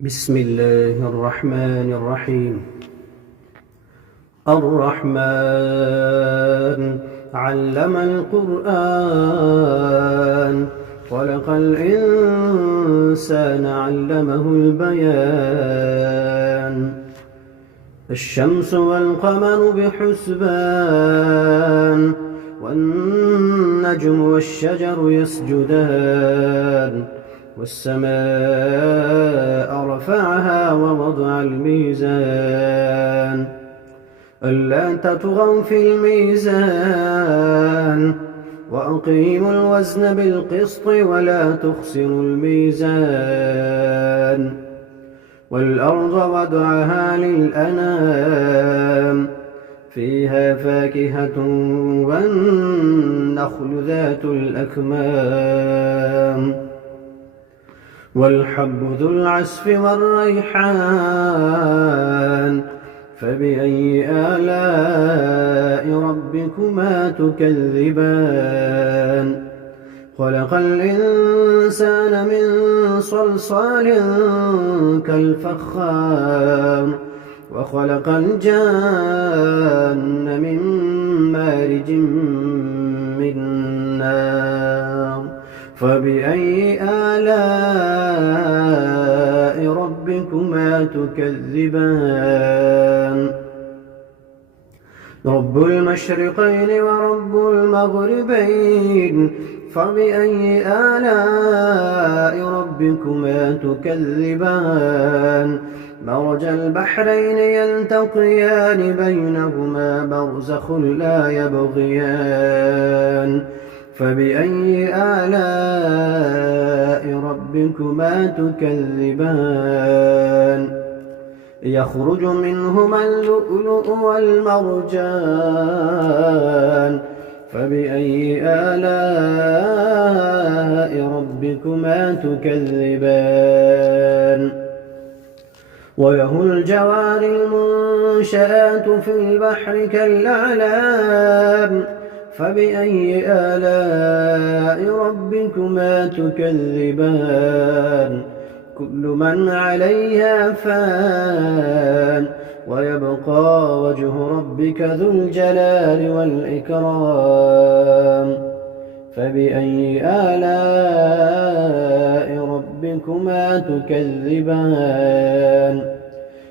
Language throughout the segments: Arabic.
بسم الله الرحمن الرحيم. الرحمن علم القرآن خلق الإنسان علمه البيان. الشمس والقمر بحسبان والنجم والشجر يسجدان والسماء رفعها ووضع الميزان ألا تطغوا في الميزان وأقيموا الوزن بالقسط ولا تخسروا الميزان والأرض وضعها للأنام فيها فاكهة والنخل ذات الأكمام والحب ذو العصف والريحان فبأي آلاء ربكما تكذبان. خلق الإنسان من صلصال كالفخار وخلق الجان من مارج من نار فبأي آلاء ربكما تكذبان. رب المشرقين ورب المغربين فبأي آلاء ربكما تكذبان. مرج البحرين يلتقيان بينهما برزخ لا يبغيان فبأي آلاء ربكما تكذبان. يخرج منهما اللؤلؤ والمرجان فبأي آلاء ربكما تكذبان. وله الجوار المنشآت في البحر كالأعلام فبأي آلاء ربكما تكذبان. كل من عليها فان ويبقى وجه ربك ذو الجلال والإكرام فبأي آلاء ربكما تكذبان.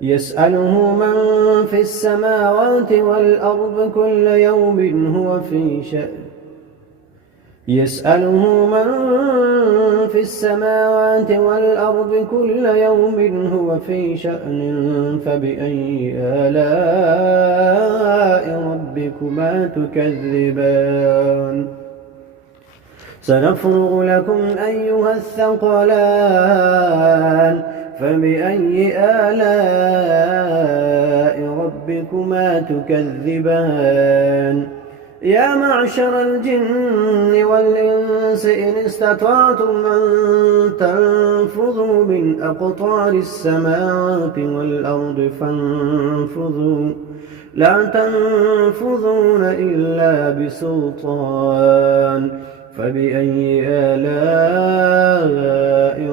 يسأله من في السماوات والأرض كل يوم هو في شأن. يسأله من في السماوات والأرض كل يوم هو في شأن فبأي آلاء ربكما تكذبان. سنفرغ لكم أيها الثقلان فبأي آلاء ربكما تكذبان. يا معشر الجن والإنس إن استطعتم أن تنفذوا من أقطار السماوات والأرض فانفذوا لا تنفذون إلا بسلطان فبأي آلاء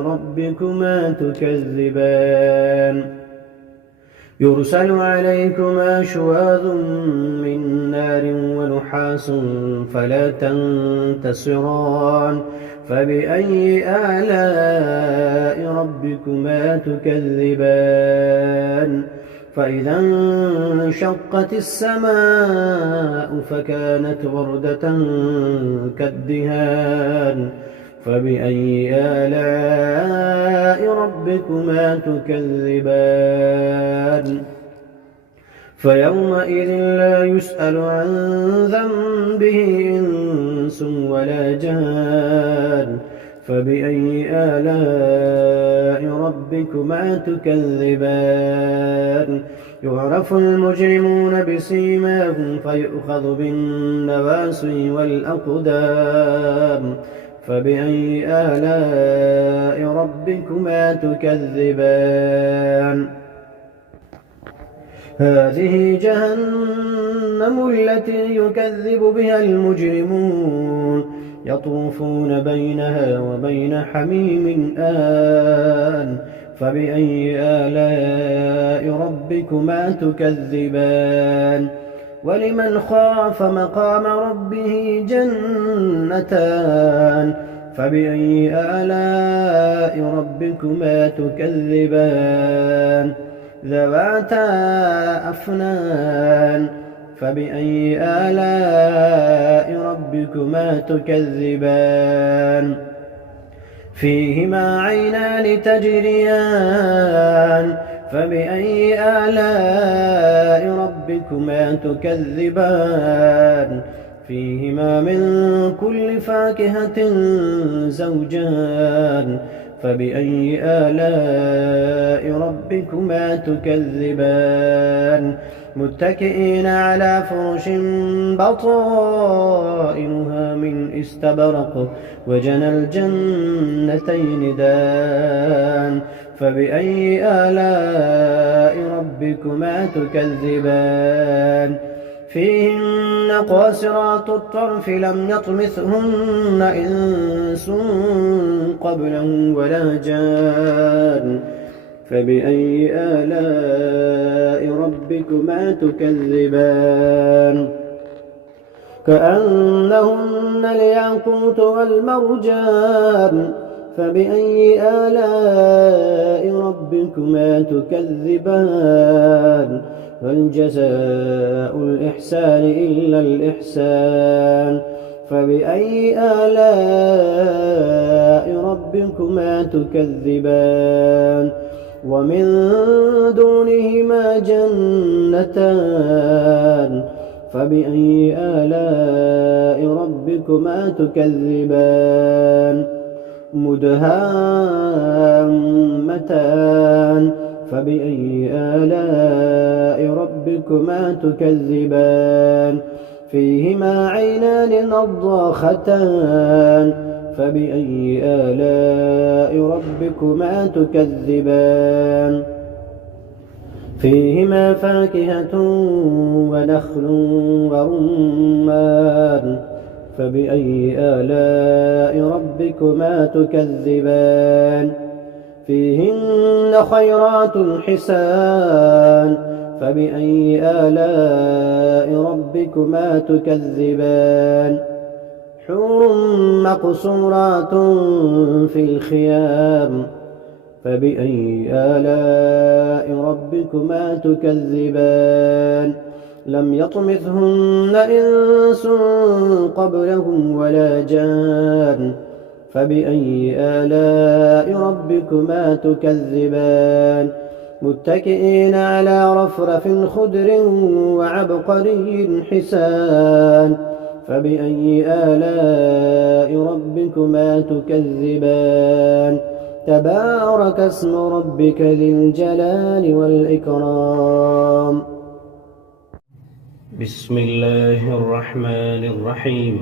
ربكما تكذبان. يرسل عليكما شواظ من نار ونحاس فلا تنتصران فبأي آلاء ربكما تكذبان. فإذا انشقت السماء فكانت وردة كالدهان فبأي آلاء ربكما تكذبان. فيومئذ لا يسأل عن ذنبه إنس ولا جان فبأي آلاء ربكما تكذبان. يعرف المجرمون بسيماهم فيؤخذ بالنواصي والأقدام فبأي آلاء ربكما تكذبان. هذه جهنم التي يكذب بها المجرمون يطوفون بينها وبين حميم آن فبأي آلاء ربكما تكذبان ولمن خاف مقام ربه جنتان فبأي آلاء ربكما تكذبان ذواتا أفنان فبأي آلاء ربكما تكذبان فيهما عينان تجريان فبأي آلاء ربكما تكذبان فيهما من كل فاكهة زوجان فبأي آلاء ربكما تكذبان متكئين على فرش بطائنها من استبرق وجنى الجنتين دان فبأي آلاء ربكما تكذبان فيهن قاصرات الطرف لم يطمثهن إنس قبلهم ولا جان فبأي آلاء ربكما تكذبان كأنهن الياقوت والمرجان فبأي آلاء ربكما تكذبان هل جزاء الإحسان إلا الإحسان فبأي آلاء ربكما تكذبان ومن دونهما جنتان فبأي آلاء ربكما تكذبان مدهامتان فبأي آلاء ربكما تكذبان فيهما عينان نضاختان فبأي آلاء ربكما تكذبان فيهما فاكهة ونخل ورمان فبأي آلاء ربكما تكذبان فيهن خيرات حسان فبأي آلاء ربكما تكذبان حور مقصورات في الخيام فبأي آلاء ربكما تكذبان لم يطمثهن إنس قبلهم ولا جان فبأي آلاء ربكما تكذبان متكئين على رفرف خضر وعبقري حسان فبأي آلاء ربكما تكذبان تبارك اسم ربك ذي الجلال والإكرام بسم الله الرحمن الرحيم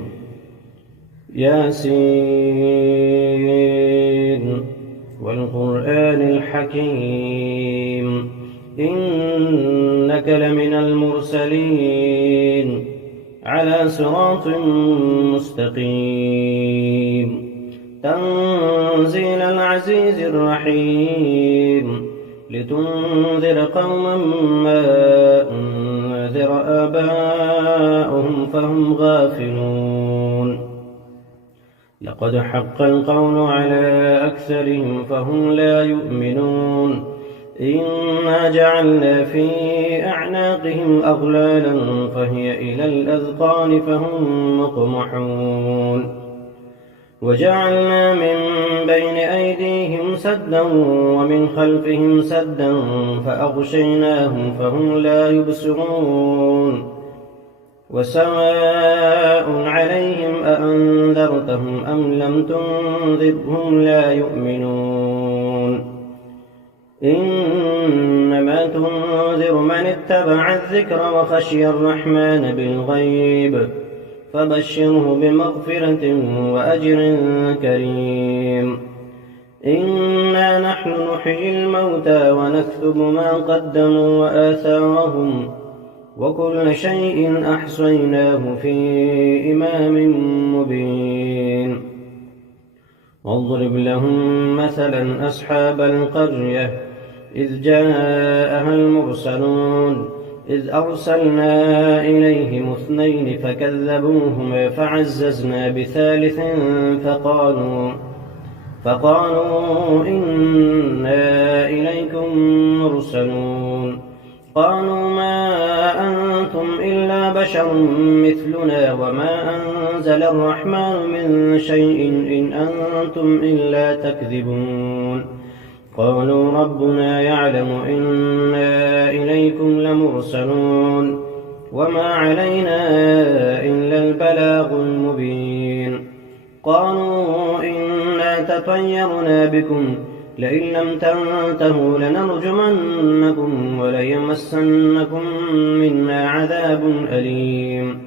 ياسين والقرآن الحكيم إنك لمن المرسلين على صراط مستقيم تنزيل العزيز الرحيم لتنذر قوما ما أنذر آباؤهم فهم غافلون لقد حق القول على أكثرهم فهم لا يؤمنون إنا جعلنا في أعناقهم أغلالا فهي إلى الأذقان فهم مقمحون وجعلنا من بين أيديهم سدا ومن خلفهم سدا فأغشيناهم فهم لا يبصرون وسواء عليهم أأنذرتهم أم لم تنذرهم لا يؤمنون إنما تنذر من اتبع الذكر وخشي الرحمن بالغيب فبشره بمغفرة وأجر كريم إنا نحن نحيي الموتى ونكتب ما قدموا وآثارهم وكل شيء أحصيناه في إمام مبين واضرب لهم مثلا أصحاب القرية إذ جاءها المرسلون إذ أرسلنا إليهم 2 فكذبوهما فعززنا بثالث فقالوا إنا إليكم مرسلون قالوا ما أنتم إلا بشر مثلنا وما أنزل الرحمن من شيء إن أنتم إلا تكذبون قالوا ربنا يعلم إنا إليكم لمرسلون وما علينا إلا البلاغ المبين قالوا إنا تطيرنا بكم لئن لم تنتهوا لنرجمنكم وليمسنكم منا عذاب أليم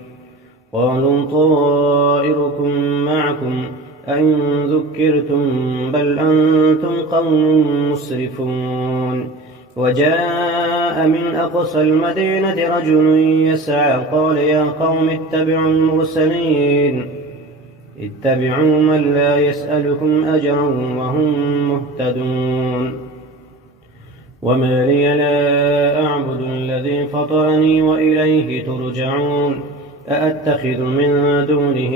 قالوا طائركم معكم أئن ذكرتم بل أنتم قوم مسرفون وجاء من أقصى المدينة رجل يسعى قال يا قوم اتبعوا المرسلين اتبعوا من لا يسألكم أجرا وهم مهتدون وما لي لا أعبد الذي فطرني وإليه ترجعون أأتخذ من دونه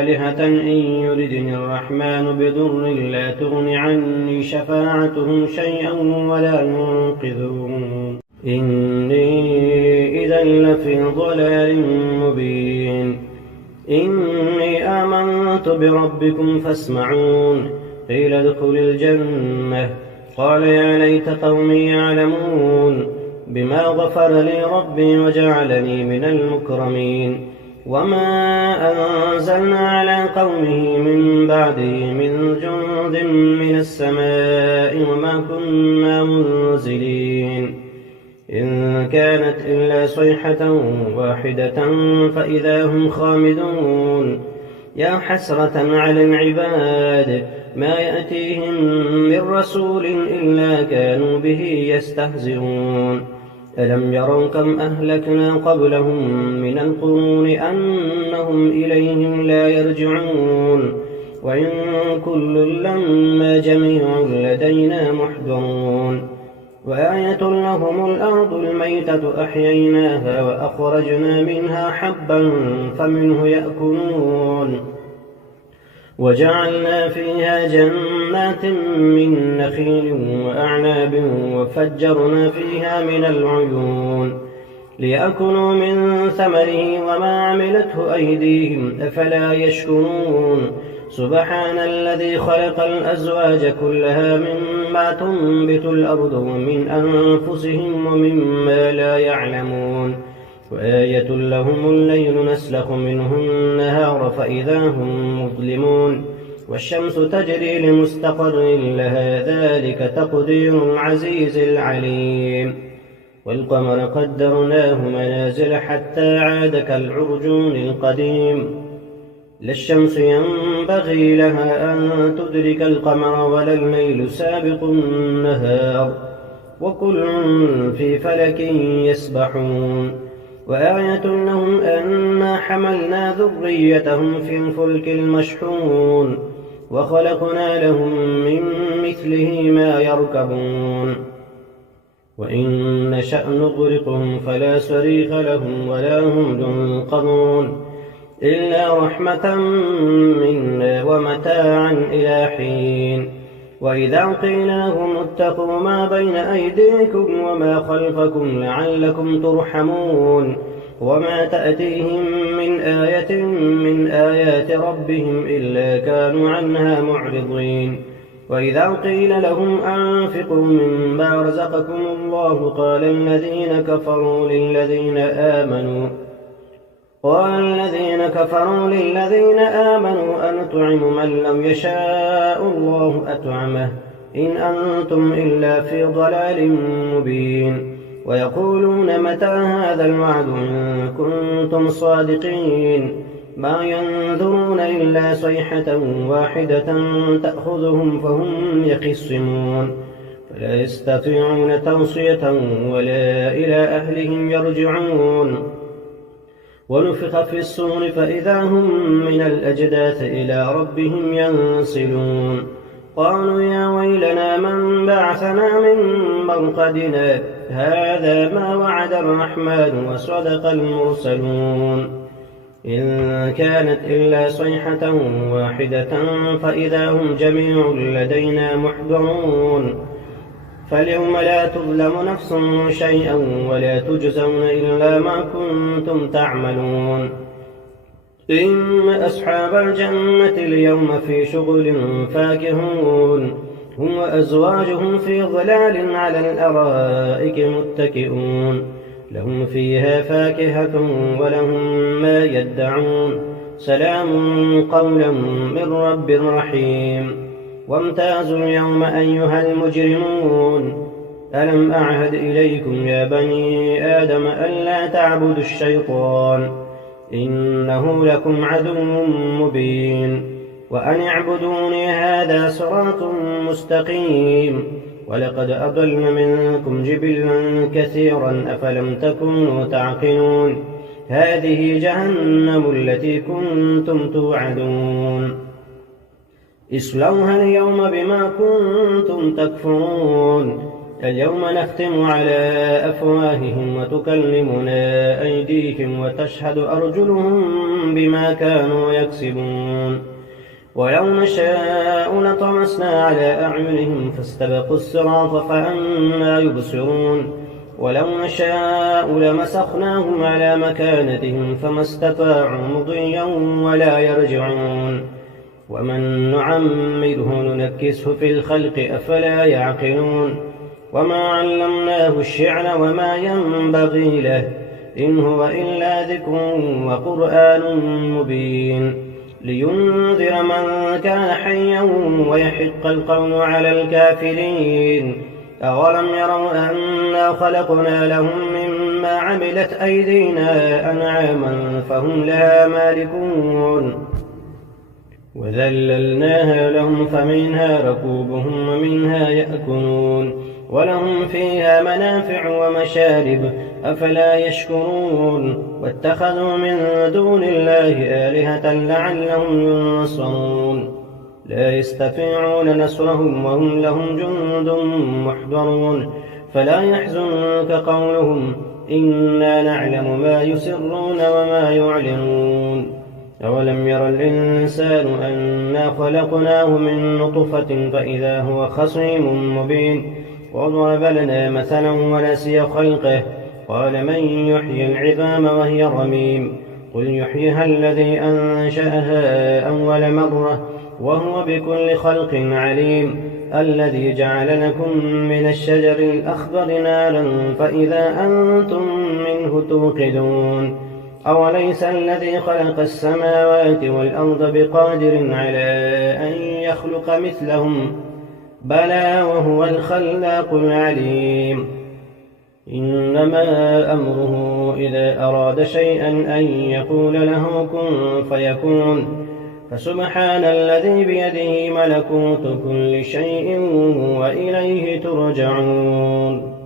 آلهة إن يردني الرحمن بضر لا تغن عني شفاعتهم شيئا ولا ينقذون إني إذا لفي ضلال مبين إني آمنت بربكم فاسمعون قيل ادخل الجنة قال يا ليت قومي يعلمون بما غفر لي ربي وجعلني من المكرمين وما أنزلنا على قومه من بعده من جند من السماء وما كنا منزلين إن كانت إلا صيحة واحدة فإذا هم خامدون يا حسرة على العباد ما يأتيهم من رسول إلا كانوا به يستهزئون ألم يروا كم أهلكنا قبلهم من القرون أنهم إليهم لا يرجعون وإن كل لما جميع لدينا محضرون وآية لهم الأرض الميتة أحييناها وأخرجنا منها حبا فمنه يأكلون وجعلنا فيها جنات من نخيل وأعناب وفجرنا فيها من العيون ليأكلوا من ثمره وما عملته أيديهم أفلا يشكرون سبحان الذي خلق الأزواج كلها مما تنبت الأرض ومن أنفسهم ومما لا يعلمون وآية لهم الليل نسلخ منه النهار فإذا هم مظلمون والشمس تجري لمستقر لها ذلك تقدير العزيز العليم والقمر قدرناه منازل حتى عاد كالعرجون القديم لا الشمس ينبغي لها أن تدرك القمر ولا الليل سابق النهار وكل في فلك يسبحون وآية لهم أنا حملنا ذريتهم في الفلك المشحون وخلقنا لهم من مثله ما يركبون وإن نشأ نغرقهم فلا صريخ لهم ولا هم ينقذون إلا رحمة منا ومتاعا إلى حين وإذا قيل لهم اتقوا ما بين أيديكم وما خلفكم لعلكم ترحمون وما تأتيهم من آية من آيات ربهم إلا كانوا عنها معرضين وإذا قيل لهم أنفقوا مما رزقكم الله قال الذين كفروا للذين آمنوا أنطعم من لم يشاء الله أطعمه إن أنتم إلا في ضلال مبين ويقولون متى هذا الوعد إن كنتم صادقين ما ينظرون إلا صيحة واحدة تأخذهم فهم يخصمون فلا يستطيعون توصية ولا إلى أهلهم يرجعون ونفخ في الصور فإذا هم من الأجداث إلى ربهم ينسلون قالوا يا ويلنا من بعثنا من مرقدنا هذا ما وعد الرحمن وصدق المرسلون إن كانت إلا صيحة واحدة فإذا هم جميع لدينا محضرون فاليوم لا تظلم نفس شيئا ولا تجزون إلا ما كنتم تعملون إن أصحاب الجنة اليوم في شغل فاكهون هم وأزواجهم في ظلال على الأرائك متكئون لهم فيها فاكهة ولهم ما يدعون سلام قولا من رب رحيم وامتازوا اليوم أيها المجرمون ألم أعهد إليكم يا بني آدم ألا تعبدوا الشيطان إنه لكم عدو مبين وأن اعبدوني هذا صراط مستقيم ولقد أضل منكم جبلا كثيرا أفلم تكونوا تعقلون هذه جهنم التي كنتم توعدون اصلوها اليوم بما كنتم تكفرون اليوم نختم على أفواههم وتكلمنا أيديهم وتشهد أرجلهم بما كانوا يكسبون ولو نشاء لطمسنا على أعينهم فاستبقوا الصراط فأنى يبصرون ولو نشاء لمسخناهم على مكانتهم فما استطاعوا مضيا ولا يرجعون ومن نعمره ننكسه في الخلق أفلا يعقلون وما علمناه الشعر وما ينبغي له إن هو إلا ذكر وقرآن مبين لينذر من كان حيا ويحق القول على الكافرين أولم يروا أنا خلقنا لهم مما عملت أيدينا أنعاما فهم لها مالكون وذللناها لهم فمنها ركوبهم ومنها يأكلون ولهم فيها منافع ومشارب أفلا يشكرون واتخذوا من دون الله آلهة لعلهم ينصرون لا يستطيعون نصرهم وهم لهم جند محضرون فلا يحزنك قولهم إنا نعلم ما يسرون وما يعلنون أولم ير الإنسان أنا خلقناه من نطفة فإذا هو خصيم مبين وضرب لنا مثلا ونسي خلقه قال من يحيي العظام وهي رميم قل يحييها الذي أنشأها أول مرة وهو بكل خلق عليم الذي جعل لكم من الشجر الأخضر نارا فإذا أنتم منه توقدون أوليس الذي خلق السماوات والأرض بقادر على أن يخلق مثلهم بلى وهو الخلاق العليم إنما أمره إذا أراد شيئا أن يقول له كن فيكون فسبحان الذي بيده ملكوت كل شيء وإليه ترجعون